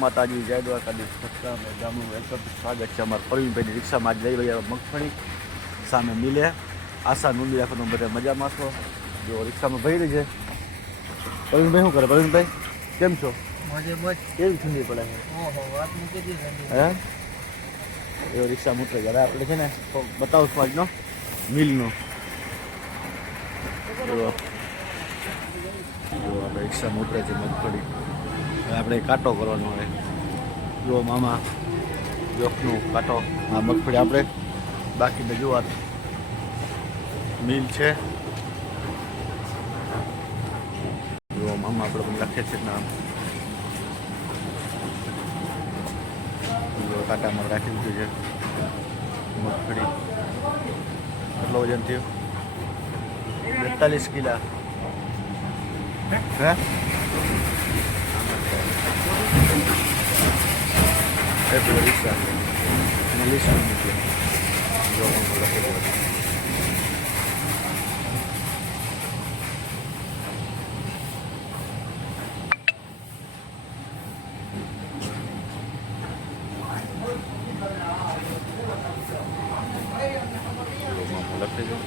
માતાજી જય દ્વારકાધીશ. અને ગામનું વેલકમ સ્વાગત છે અમારા પ્રવીણભાઈની રિક્ષામાં. જ લઈ રહ્યા મગફળી સામે મિલે. આશા નોંધી રાખવાનો બધા મજામાં છો? જો રિક્ષામાં ભરી રહી છે. પ્રવીણભાઈ શું કરે? પ્રવીણભાઈ કેમ છો? કેવી ઠંડી પડે છે? હે? એવો રિક્ષા મૂકે જરા આપણે છે ને બતાવું છું આજનો મિલનો. રિક્ષા મોટરે છે મગફળી. આપણે કાંટો કરવાનો હોય જો મામા જોખનું કાંટો, આ મગફળી આપણે બાકી બધું આ મિલ છે. જો મામા આપણે પણ લખે છે નામ. કાંટામાં રાખી દીધું છે મગફળી. કેટલો વજન થયું? બેતાલીસ કિલા. હે? એ પેલો રિક્ષા અને લિસ્ટ મૂક્યો જો હું લખી દઉં લખી દઉં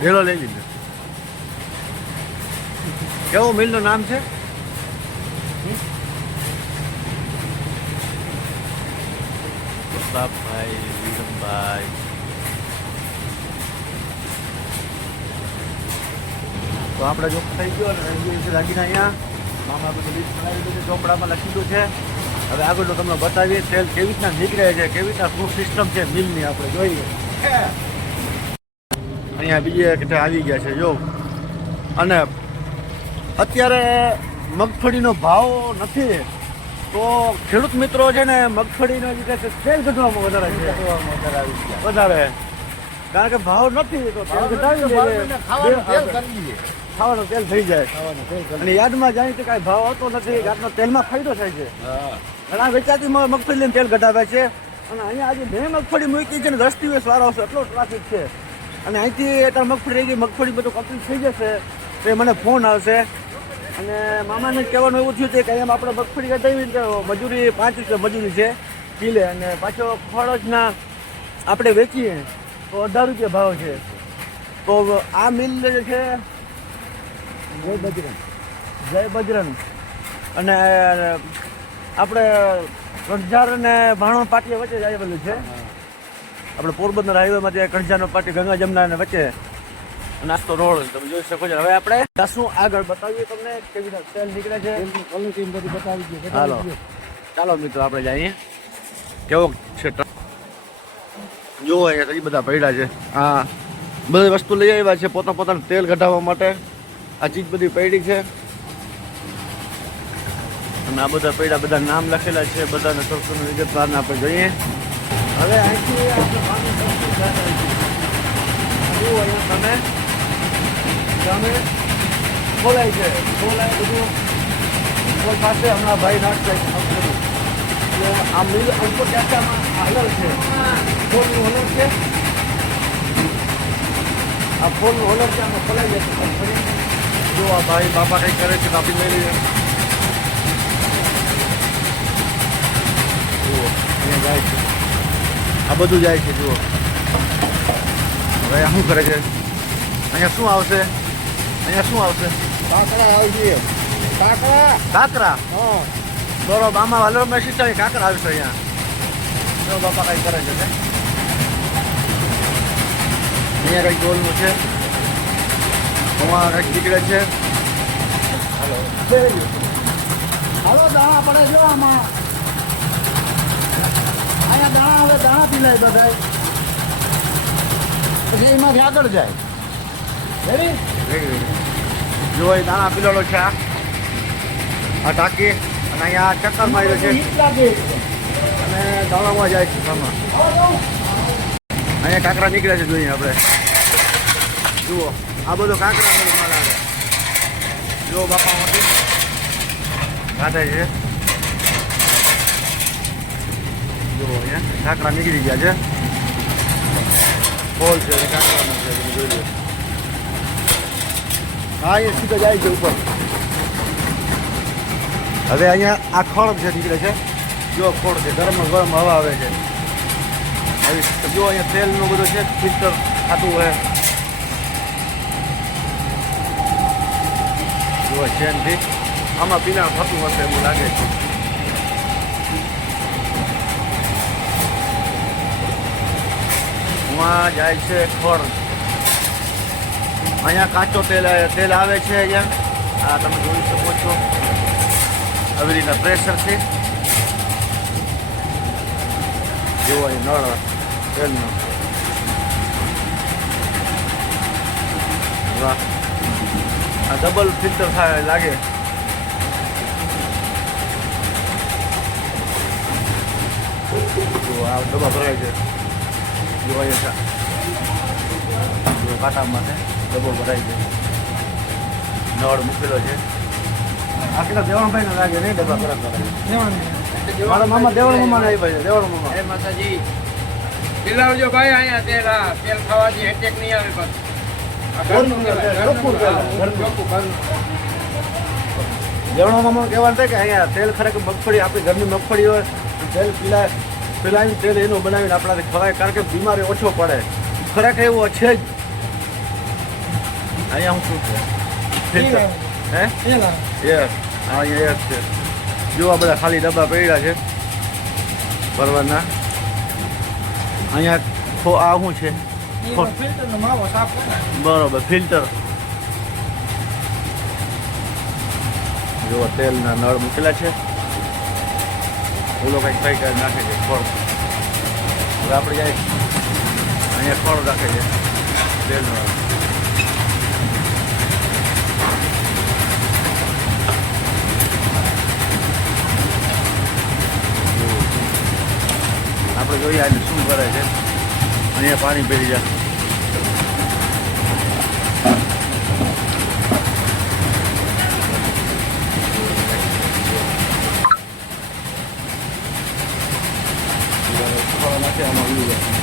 વેલો લઈ લીધો કેવો મિલનું નામ છે? પ્રતાપભાઈ વિરમભાઈ તો આપણે જો થઈ ગયો અને લાગીને અહીંયા. મામા બધું લિસ્ટ બનાવી દીધું છે, ચોપડામાં લખી દીધું છે. હવે આગળ તો તમને બતાવીએ તેલ કેવી રીતના નીકળે છે, કેવી રીતના શું સિસ્ટમ છે મિલની આપણે જોઈએ. અહીંયા બીજે કે આવી ગયા છે, જો. અને અત્યારે મગફળીનો ભાવ નથી. તો ખેડૂત મિત્રો છે ને મગફળીનો જે છે તેલ ઘટવામાં વધારે છે. વધારે. કારણ કે ભાવ નથી તો તેલ ઘટાડી. ખાવાનું તેલ થઈ જાય. અને યાદમાં જાય તો કાંઈ ભાવ આવતો નથી આજનો તેલમાં ફાયદો થાય છે. ઘણા વેચાતી મગફળી લઈને તેલ ઘટાવે છે. અને અહીંયા આજે મેં મગફળી મૂકી છે ને દસ દિવસ વાર આવશે એટલો ટ્રાફિક છે. અને અહીંથી અત્યારે મગફળી રહી ગઈ મગફળી બધું કમ્પ્લીટ થઈ જશે. તો મને ફોન આવશે. અને મામાને કહેવાનું એવું થયું છે કે એમ આપણે મગફળી કઢાવી તો મજૂરી પાંચ રૂપિયા મજૂરી છે કિલે અને પાછો ફળજના આપણે વેચીએ તો અઢાર રૂપિયા ભાવ છે. તો આ મિલ જે છે જય બજરંગ. જય બજરંગ. અને આપણે કણઝાર અને ભાણો પાટિયા વચ્ચે જ આવેલું છે. આપણે પોરબંદર હાઈવેમાં ત્યાં કણઝારનો પાટી ગંગા જમના અને વચ્ચે નાસ્તો રોડ તમે જોઈ શકો છો. હવે આપણે શું આગળ. બતાવીએ તમને કેવી રીતે તેલ નીકળે છે. બતાવી હાલો. ચાલો મિત્રો, આપણે જઈએ. કેવો છે? જુઓ અહીંયા કઈ બધા પડ્યા છે. હા. બધી વસ્તુ લઈ આવ્યા છે પોતા પોતાનું તેલ ઘટાડવા માટે. આ ચીજ બધી પડી છે. અને આ બધા પૈડા બધા નામ લખેલા છે. બધાને થોડું વિગતવાર આપણે જોઈએ. હવે અહીંથી આપણે તમે. સામે ખોલાય છે. બોલાય બધું. કોઈ પાસે હમણાં ભાઈ મગફળી. એટલે આ મિલ અંકો ચાચામાં હાલર છે. ફોનનું હોલર છે. આ ફોનનું હોલર છે, આમાં ખોલાઈ જશે મગફળી. જો આ ભાઈ બાપા કંઈ કરે છે કાપી લઈ લઈએ જુઓ, અહીંયા જાય છે. આ બધું જાય છે, જુઓ. હવે શું કરે છે? અહીંયા શું આવશે? અહીંયા શું આવશે? કાકરા દોરો બામા વાલો મેં શીખા કાકરા આવશે અહીંયા. જો બાપા કઈ કરે છે. અહીંયા કઈ ગોલનું છે. આમાં કંઈક નીકળે છે. હાલો. હાલો દાણા પડે જો આમાં. અહીંયા દાણા હવે દાણા પી લે બધા પછી એમાંથી આગળ જાય. રેડી જો એ દાણા પીલોડો છે આ. આ અને અહીંયા ચક્કર માર્યો છે. અને દાણામાં જાય છે સામા અહીંયા કાંકરા નીકળ્યા છે જોઈએ આપણે. જુઓ, આ બધો કાંકરા બધો માલ આવે. જુઓ બાપા માંથી કાઢે છે. જુઓ અહીંયા કાંકરા નીકળી ગયા છે. ફોલ છે કાંકરામાં છે જોઈ લો હા અહીંયા સીધો જાય છે ઉપર. હવે અહીંયા આ ખોળ છે, નીકળે છે. જો ખોળ છે, ગરમ ગરમ હવા આવે છે. હવે જો અહીંયા તેલનું બધું છે, ફિલ્ટર થતું હોય. જો ચેનથી આમાં પીના થતું હશે એવું લાગે છે. જાય છે ખોળ. અહીંયા કાચો તેલ તેલ આવે છે અહીંયા. આ તમે જોઈ શકો છો. આવી રીતના પ્રેશરથી જેવો અહીં નળ, તેલનો. વાહ. આ ડબલ ફિલ્ટર થાય, લાગે. તો આ ડબ્બા ભરાય છે. જો અહીંયા જો, કાંટા માટે. ડબ્બો ભરાઈ છે નળ મૂકેલો છે. આટલા દેવાણભાઈ લાગે નહીં ડબ્બા ખરાબ કરાય મારા મામા દેવાણ મામા આવી ભાઈ દેવાણ મામા. એ માતાજી ખીલાવજો ભાઈ અહીંયા તેલ હા તેલ ખાવાથી એટેક નહીં આવે હા. દેવણો મામા કહેવાનું થાય કે અહીંયા તેલ ખરેખર મગફળી આપણી ઘરની મગફળી હોય તેલ પીલા પીલાવીને તેલ એનું બનાવીને આપણાથી ખવાય કારણ કે બીમારી ઓછો પડે. ખરેખર એવું છે જ. અહીંયા હું શું છે ફિલ્ટર હે યસ હા અહીંયા યસ છે જો બધા ખાલી ડબ્બા પડ્યા છે ભરવાના અહીંયા આ શું છે બરોબર ફિલ્ટર જો તેલના નળ મૂકેલા છે ઓલો કંઈક કઈ કઈ નાખે છે ખોળ હવે આપણે જાય અહીંયા ખોળ રાખે છે તેલનો આપણે જોઈએ આજે શું કરે છે અહીંયા પાણી પી જાય ખાવાના આમાં ઉડી જાય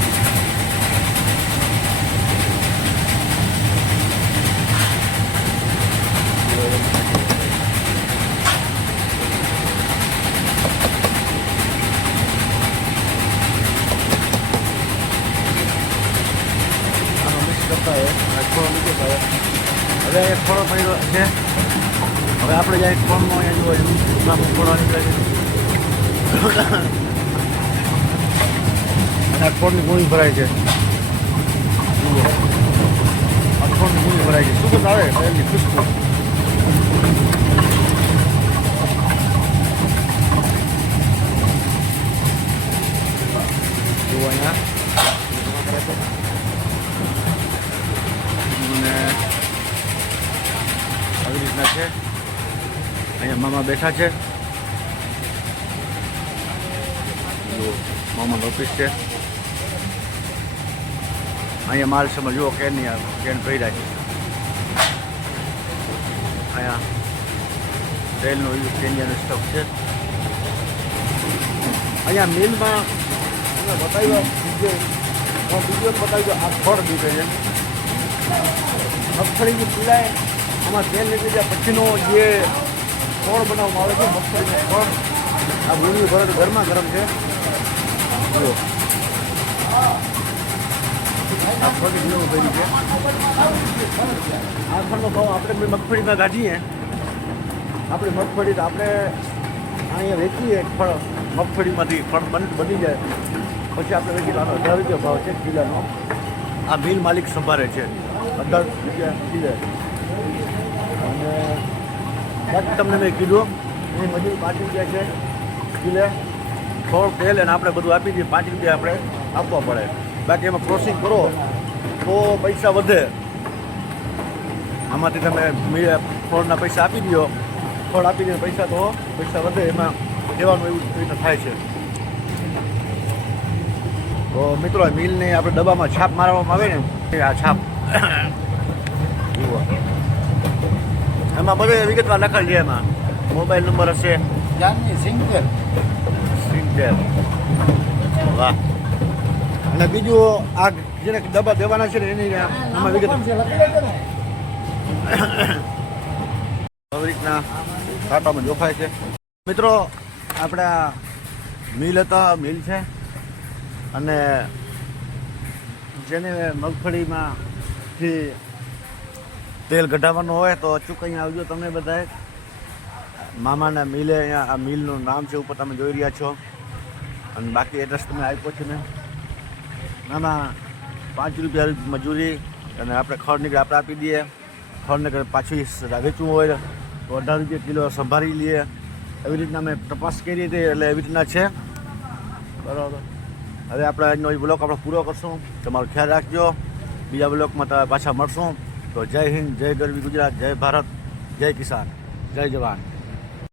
આનો મિક્સ કરતા હોય આ મૂકી હોય હવે એક ફોડો પડ્યો છે. હવે આપણે જાય ખોળમાં અહીંયા જોવા નાખું ખોળો નીકળે છે. અને ખોળની ગુણી ભરાય છે. આ ગુણી ભરાય છે. સુગંધ આવે ખુશ ખુશ્બુ જુઓ અહીંયા અને આવી રીતના છે અહીંયા મામા બેઠા છે. જુઓ મામાનો ઓફિસ છે. અહીંયા માલ સમજ, જુઓ નહીં આવે કેન ભર્યા છે અહીંયા તેલનો કેન્યાનો સ્ટોક છે. અહીંયા મિલમાં બતાવ્યો બીજો બતાવ્યો, આ ફળ દીધે છે. મગફળીની પીલાય આમાં તેલ નીકળી જાય પછીનો જે ફળ બનાવવામાં આવે છે, મગફળીનું ફળ. આ ગુણી ભરત ગરમા ગરમ છે. જુઓ. આ ફળની ગુણો ભરી છે. આ ભાવ આપણે મગફળીમાં કાઢીએ આપણે મગફળી આપણે અહીંયા વેચીએ ફળ. મગફળીમાંથી ફળ બન, બની જાય. પછી આપણે વેચી આનો અઢાર રૂપિયા ભાવ છે કિલોનો. આ મિલ માલિક સંભાળે છે. અઢાર રૂપિયા કિલો. અને બાકી તમને મેં કીધું, એની મજૂરી પાંચ રૂપિયા છે, કિલે. થોડું તેલ અને આપણે બધું આપી દઈએ, પાંચ રૂપિયા આપણે આપવા પડે. બાકી એમાં ક્રોસિંગ કરો, તો પૈસા વધે. આમાંથી તમે ફોડના પૈસા આપી દો. થોડ આપી દે પૈસા તો પૈસા વધે, એમાં દેવાનું એવું રીતે થાય છે. તો મિત્રો મિલને આપણે ડબ્બામાં છાપ મારવામાં આવે ને, એ આ છાપ. જુઓ. એમાં બધે વિગતવાર લખેલ છે એમાં. મોબાઈલ નંબર હશે. જાનની સિંગર સિંગર વાહ. અને બીજું આ જેને ડબ્બા દેવાના છે ને એની આમાં વિગત આવી રીતના કાંટામાં જોખાય છે. મિત્રો આપણા મિલ હતા મિલ છે. અને જેને મગફળીમાંથી તેલ કઢાવવાનું હોય તો અચૂક અહીંયા આવજો તમે બધાએ. મામાના મિલે અહીંયા આ મિલનું નામ છે, ઉપર તમે જોઈ રહ્યા છો. અને બાકી એડ્રેસ તમે આપ્યો છે ને નાના પાંચ રૂપિયા મજૂરી અને આપણે ખડ નીકળે, આપણે આપી દઈએ. ખડ નીકળે પાછું વેચવું હોય તો અઢાર રૂપિયા કિલો સંભાળી લઈએ. એવી રીતના અમે તપાસ કરી હતી, એટલે એવી રીતના છે. બરાબર. હવે આપણે આજનો બ્લોક આપણે પૂરો કરશું. તમારો ખ્યાલ રાખજો. બીજા બ્લોકમાં તમે પાછા મળશું. તો જય હિન્દ જય ગરવી ગુજરાત જય ભારત જય કિસાન જય જવાન.